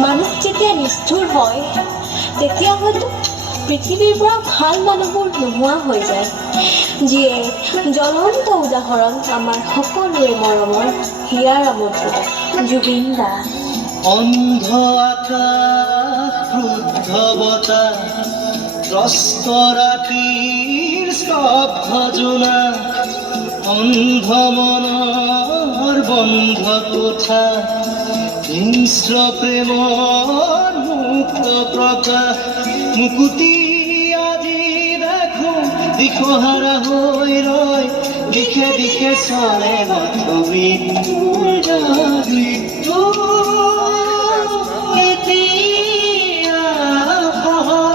মানুহ যেতিয়া নিষ্ঠুৰ হয় তেতিয়া হয়তো পৃথিৱীৰ পৰা ভাল মানুহবোৰ নোহোৱা হৈ যায়, যিয়ে জ্বলন্ত উদাহৰণ আমাৰ সকলোৰে মৰমৰ হিয়াৰ জুবিন দা। অন্ধ আকাশ ক্ৰুদ্ধ বতাহ ত্ৰস্ত ৰাতিৰ স্তব্ধ জোনা, অন্ধ মনৰ বন্ধ কোঠা হিংস্ৰ প্ৰেমৰ মুক্ত প্ৰকাশ, মুকুতি আজি দেখো দিশহাৰা হৈ ৰয়, দিশে দিশে চলে মৃত্যুৰ মৃত্যু এতিয়া সহজ।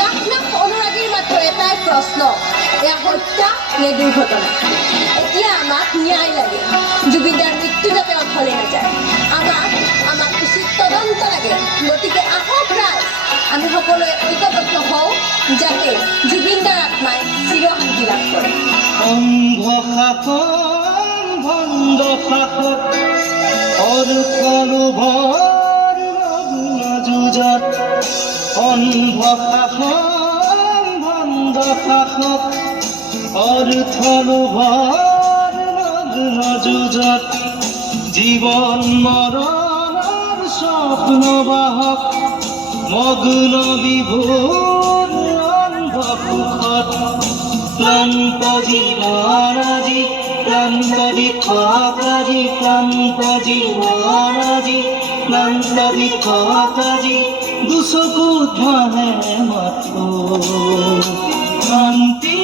লাখ লাখ অনুৰাগীৰ মাত্ৰ এটাই প্ৰশ্ন, এয়া হত্যা নে দুৰ্ঘটনা? এতিয়া আমাক ন্যায় লাগে, জুবিনদাৰ মৃত্যু যাতে অথলে নাযায়। আমাক উচিত তদন্ত লাগে। গতিকে আহক ৰাইজ, আমি সকলোৱে ঐক্যবদ্ধ হওঁ যাতে জুবিনদাৰ আত্মাই চিৰশান্তি লাভ কৰে। অন্ধ শাসন ভণ্ড শাসক অলোভৰ নগ্ন যুঁজত, অন্ধ শাসন ভণ্ড শাসক অলোভৰ নগ্ন যুঁজত, জীৱন মৰণৰ স্বপ্ন বাহক মগ্ন বিভোৰ অন্ধ সুখত, ক্লান্ত জীৱন আজি ক্লান্ত দিশত, আজি ক্লান্ত জীৱন আজি ক্লান্ত দিশত, আজি দুচকুত ভাহে মাথো শান্তি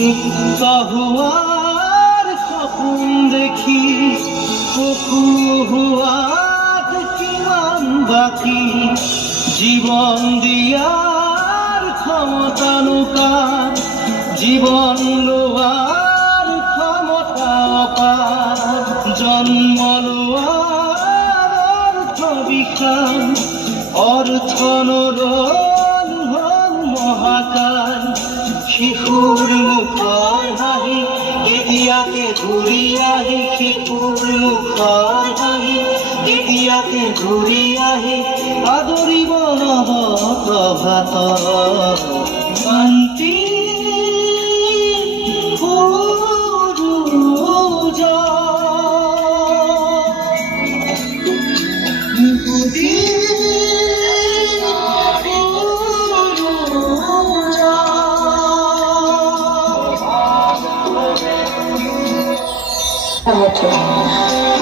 মুক্ত হোৱাৰ সপোন দেখি চকু হোৱাত কিমান বাকী, জীৱন দিয়াৰ ক্ষমতানো কাৰ, জীৱন লোৱাৰ ক্ষমতা অপাৰ, জন্ম লোৱাৰ অৰ্থ বিশাল, অৰ্থ নৰল হ'ল মহাকাল, শিশুৰ মুখৰ হাঁহি কেতিয়াকে ঘূৰি আহি, শিশুৰ মুখৰ হাঁহি কেতিয়াকে ঘূৰি আহি, আদৰিব নৱ প্ৰভাত শান্তি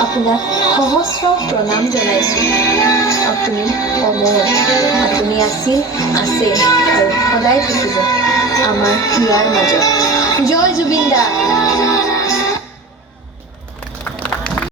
আপোনাক সহস্ৰ প্ৰণাম জনাইছোঁ। আপুনি অমৰ, আপুনি আছিল, আছে আৰু সদায় থাকিব আমাৰ হিয়াৰ মাজত। জয় জুবিন দা।